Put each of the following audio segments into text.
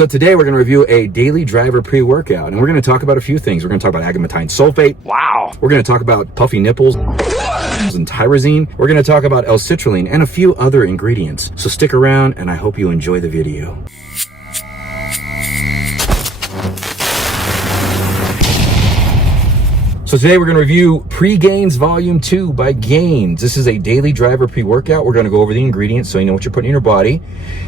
So today we're going to review a daily driver pre-workout, and we're going to talk about a few things. We're going to talk about Agmatine sulfate. Wow. We're going to talk about puffy nipples and tyrosine. We're going to talk about L-citrulline and a few other ingredients. So stick around, and I hope you enjoy the video. So today we're going to review Pre-Gains Volume 2 by Gains. This is a daily driver pre-workout. We're going to go over the ingredients so you know what you're putting in your body,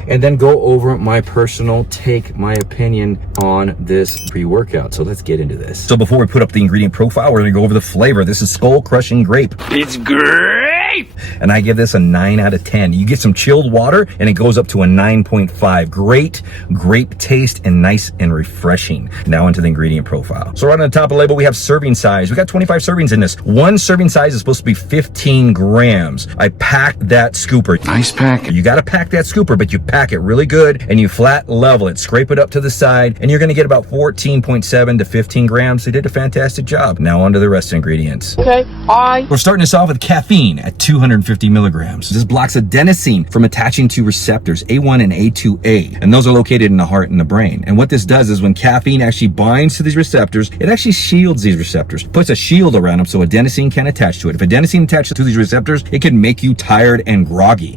and then go over my personal take, my opinion on this pre-workout. So let's get into this. So before we put up the ingredient profile, we're going to go over the flavor. This is Skull Crushing Grape. It's great! And I give this a 9 out of 10. You get some chilled water and it goes up to a 9.5. Great grape taste and nice and refreshing. Now into the ingredient profile. So right on the top of the label, we have serving size. We got 25 servings in this. One serving size is supposed to be 15 grams. I packed that scooper. Nice pack. You got to pack that scooper, but you pack it really good and you flat level it. Scrape it up to the side and you're going to get about 14.7 to 15 grams. They did a fantastic job. Now onto the rest of the ingredients. Okay, we're starting this off with caffeine at 250 milligrams. This blocks adenosine from attaching to receptors A1 and A2A, and those are located in the heart and the brain. And what this does is when caffeine actually binds to these receptors, it actually shields these receptors, puts a shield around them so adenosine can't attach to it. If adenosine attaches to these receptors, it can make you tired and groggy.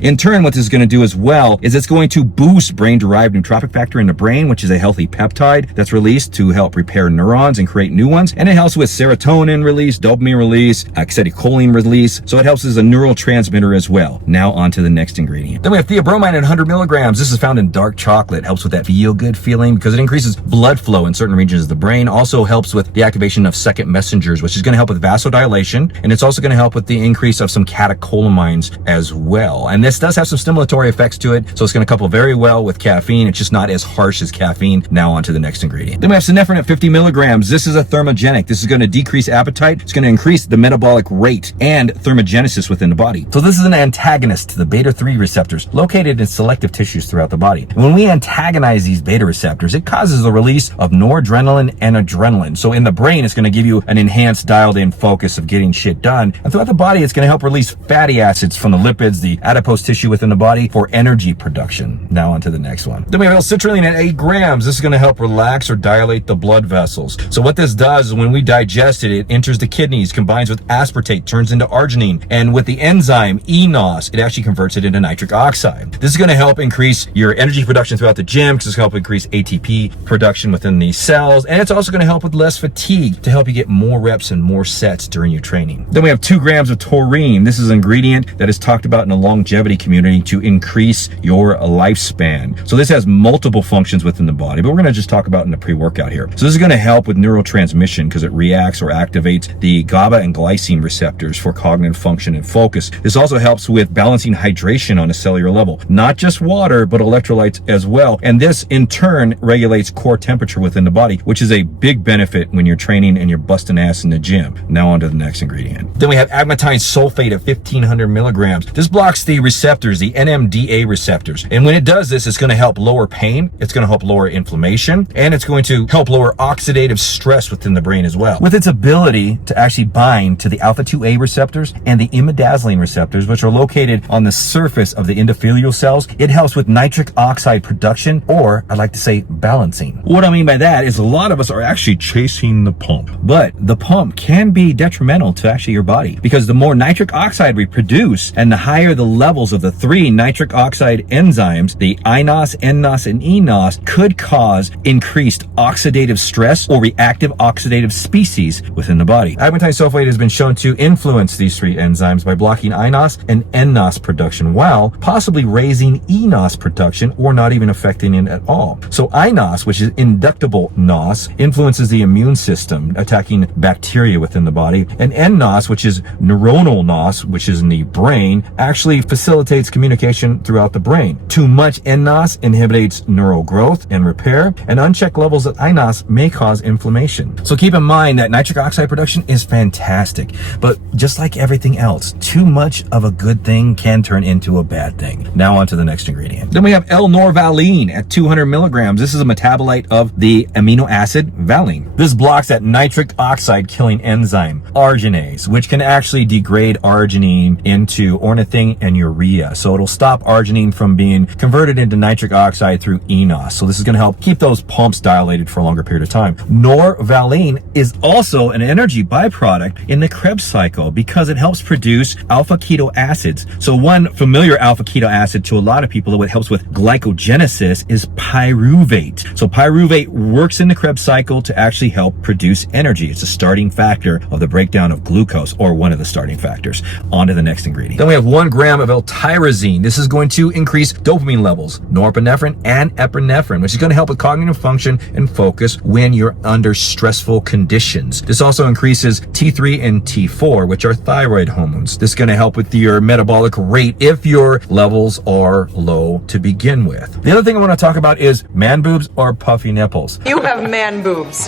In turn, what this is going to do as well is it's going to boost brain-derived nootropic factor in the brain, which is a healthy peptide that's released to help repair neurons and create new ones. And it helps with serotonin release, dopamine release, acetylcholine release. So it helps as a neurotransmitter as well. Now on to the next ingredient. Then we have theobromine at 100 milligrams. This is found in dark chocolate. Helps with that feel-good feeling because it increases blood flow in certain regions of the brain. Also helps with the activation of second messengers, which is going to help with vasodilation. And it's also going to help with the increase of some catecholamines as well. And this does have some stimulatory effects to it, so it's going to couple very well with caffeine. It's just not as harsh as caffeine. Now on to the next ingredient. Then we have synephrine at 50 milligrams. This is a thermogenic. This is going to decrease appetite. It's going to increase the metabolic rate and thermogenesis within the body. So this is an antagonist to the beta-3 receptors located in selective tissues throughout the body. And when we antagonize these beta receptors, it causes the release of noradrenaline and adrenaline. So in the brain, it's going to give you an enhanced dialed-in focus of getting shit done. And throughout the body, it's going to help release fatty acids from the lipids, the adipose tissue within the body for energy production. Now on to the next one. Then we have L-citrulline at 8 grams. This is going to help relax or dilate the blood vessels. So what this does is when we digest it, it enters the kidneys, combines with aspartate, turns into arginine, and with the enzyme eNOS, it actually converts it into nitric oxide. This is going to help increase your energy production throughout the gym because it's going to help increase ATP production within these cells, and it's also going to help with less fatigue to help you get more reps and more sets during your training. Then we have 2 grams of taurine. This is an ingredient that is talked about in the longevity community to increase your lifespan. So this has multiple functions within the body, but we're going to just talk about in the pre-workout here. So this is going to help with neurotransmission because it reacts or activates the GABA and glycine receptors for cognitive function and focus. This also helps with balancing hydration on a cellular level, not just water, but electrolytes as well. And this in turn regulates core temperature within the body, which is a big benefit when you're training and you're busting ass in the gym. Now on to the next ingredient. Then we have Agmatine sulfate at 1500 milligrams. This blocks the receptors, the NMDA receptors. And when it does this, it's going to help lower pain, it's going to help lower inflammation, and it's going to help lower oxidative stress within the brain as well. With its ability to actually bind to the alpha-2A receptors and the imidazoline receptors, which are located on the surface of the endothelial cells, it helps with nitric oxide production, or I like to say balancing. What I mean by that is a lot of us are actually chasing the pump, but the pump can be detrimental to actually your body because the more nitric oxide we produce and the higher the levels of the 3 nitric oxide enzymes, the iNOS, nNOS, and eNOS, could cause increased oxidative stress or reactive oxidative species within the body. Agmatine sulfate has been shown to influence these 3 enzymes by blocking iNOS and nNOS production while possibly raising eNOS production or not even affecting it at all. So iNOS, which is inductible NOS, influences the immune system, attacking bacteria within the body, and nNOS, which is neuronal NOS, which is in the brain, actually facilitates communication throughout the brain. Too much nNOS inhibits neural growth and repair, and unchecked levels of iNOS may cause inflammation. So keep in mind that nitric oxide production is fantastic, but just like everything else, too much of a good thing can turn into a bad thing. Now on to the next ingredient. Then we have L-norvaline at 200 milligrams. This is a metabolite of the amino acid valine. This blocks that nitric oxide killing enzyme, arginase, which can actually degrade arginine into ornithine and urea urea. So it'll stop arginine from being converted into nitric oxide through enos. So this is going to help keep those pumps dilated for a longer period of time. Norvaline is also an energy byproduct in the Krebs cycle because it helps produce alpha keto acids. So one familiar alpha keto acid to a lot of people, what helps with glycogenesis, is pyruvate. So pyruvate works in the Krebs cycle to actually help produce energy. It's a starting factor of the breakdown of glucose, or one of the starting factors. On to the next ingredient. Then we have 1 gram of L-tyrosine. This is going to increase dopamine levels, norepinephrine and epinephrine, which is going to help with cognitive function and focus when you're under stressful conditions. This also increases T3 and T4, which are thyroid hormones. This is going to help with your metabolic rate if your levels are low to begin with. The other thing I want to talk about is man boobs or puffy nipples. You have man boobs.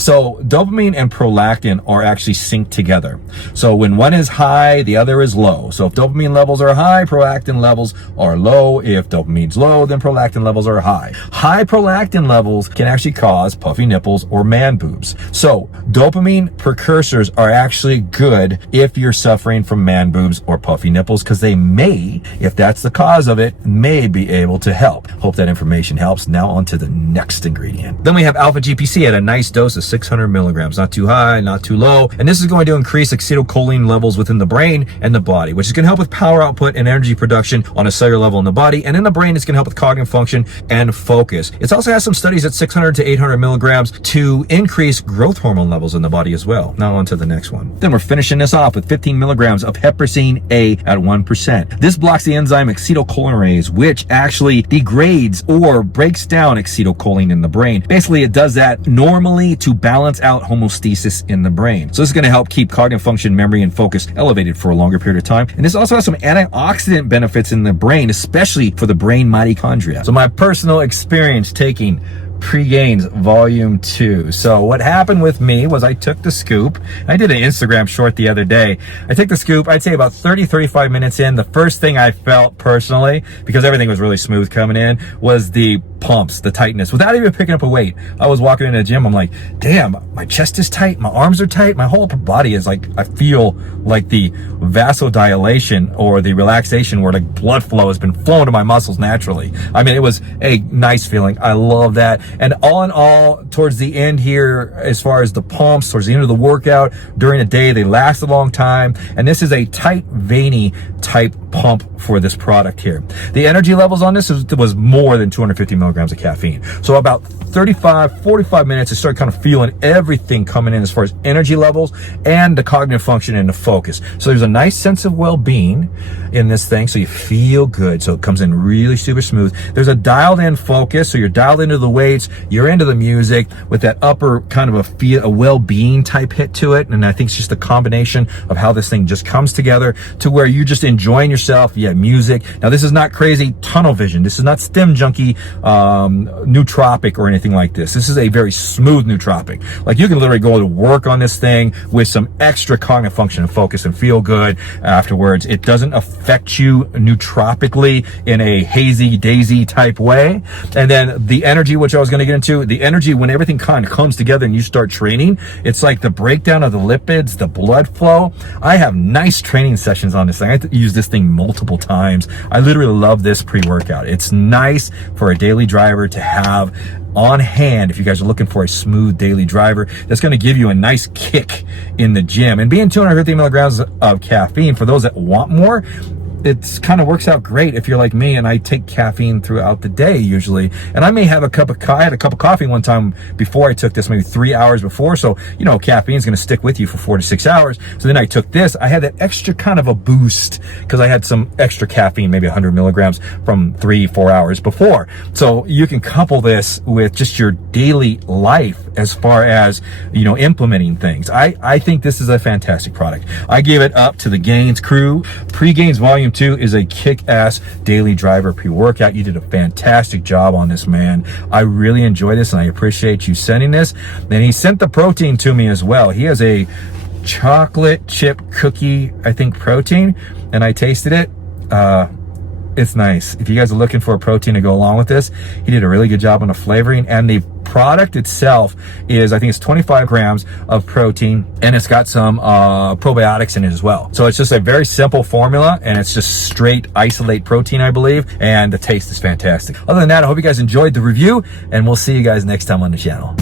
So dopamine and prolactin are actually synced together. So when one is high, the other is low. So if dopamine levels are high, prolactin levels are low. If dopamine's low, then prolactin levels are high. High prolactin levels can actually cause puffy nipples or man boobs. So dopamine precursors are actually good if you're suffering from man boobs or puffy nipples, because they may, if that's the cause of it, may be able to help. Hope that information helps. Now on to the next ingredient. Then we have alpha GPC at a nice dose of 600 milligrams. Not too high, not too low. And this is going to increase acetylcholine levels within the brain and the body, which is going to help with power output and energy production on a cellular level in the body. And in the brain, it's going to help with cognitive function and focus. It also has some studies at 600 to 800 milligrams to increase growth hormone levels in the body as well. Now on to the next one. Then we're finishing this off with 15 milligrams of heparin A at 1%. This blocks the enzyme acetylcholinesterase, which actually degrades or breaks down acetylcholine in the brain. Basically, it does that normally to balance out homeostasis in the brain. So this is going to help keep cognitive function, memory, and focus elevated for a longer period of time. And this also has some antioxidant benefits in the brain, especially for the brain mitochondria. So my personal experience taking Pre-Gains Volume 2. So what happened with me was I took the scoop. I did an Instagram short the other day. I took the scoop, I'd say about 35 minutes in. The first thing I felt personally, because everything was really smooth coming in, was the pumps, the tightness, without even picking up a weight. I was walking into the gym, I'm like, damn, my chest is tight, my arms are tight, my whole body is like, I feel like the vasodilation or the relaxation where like blood flow has been flowing to my muscles naturally. I mean, it was a nice feeling. I love that. And all in all, towards the end here, as far as the pumps, towards the end of the workout, during the day, they last a long time. And this is a tight, veiny type pump for this product here. The energy levels on this was more than 250 milligrams of caffeine. So about 45 minutes, I started kind of feeling everything coming in as far as energy levels and the cognitive function and the focus. So there's a nice sense of well-being in this thing. So you feel good. So it comes in really super smooth. There's a dialed in focus. So you're dialed into the weights, you're into the music with that upper kind of a well-being type hit to it. And I think it's just a combination of how this thing just comes together to where you're just enjoying yourself. Yeah, music. Now this is not crazy tunnel vision. This is not stim junkie, nootropic or anything like this. This is a very smooth nootropic. Like you can literally go to work on this thing with some extra cognitive function and focus and feel good afterwards. It doesn't affect you nootropically in a hazy daisy type way. And then the energy, which I was going to get into, the energy when everything kind of comes together and you start training, it's like the breakdown of the lipids, the blood flow. I have nice training sessions on this thing. I have to use this thing multiple times. I literally love this pre-workout. It's nice for a daily driver to have on hand if you guys are looking for a smooth daily driver that's going to give you a nice kick in the gym. And being 250 milligrams of caffeine, for those that want more, it kind of works out great if you're like me and I take caffeine throughout the day usually. And I may have I had a cup of coffee one time before I took this, maybe 3 hours before. So, you know, caffeine is going to stick with you for 4 to 6 hours. So then I took this, I had that extra kind of a boost because I had some extra caffeine, maybe 100 milligrams from 3-4 hours before. So you can couple this with just your daily life as far as, you know, implementing things. I think this is a fantastic product. I give it up to the Gains crew. Pre-Gains Volume 2 is a kick-ass daily driver pre-workout. You did a fantastic job on this, man. I really enjoy this and I appreciate you sending this. And he sent the protein to me as well. He has a chocolate chip cookie, I think, protein, and I tasted it. it's nice. If you guys are looking for a protein to go along with this, he did a really good job on the flavoring, and the product itself is, I think it's 25 grams of protein, and it's got some probiotics in it as well. So it's just a very simple formula, and it's just straight isolate protein, I believe, and the taste is fantastic. Other than that, I hope you guys enjoyed the review, and we'll see you guys next time on the channel.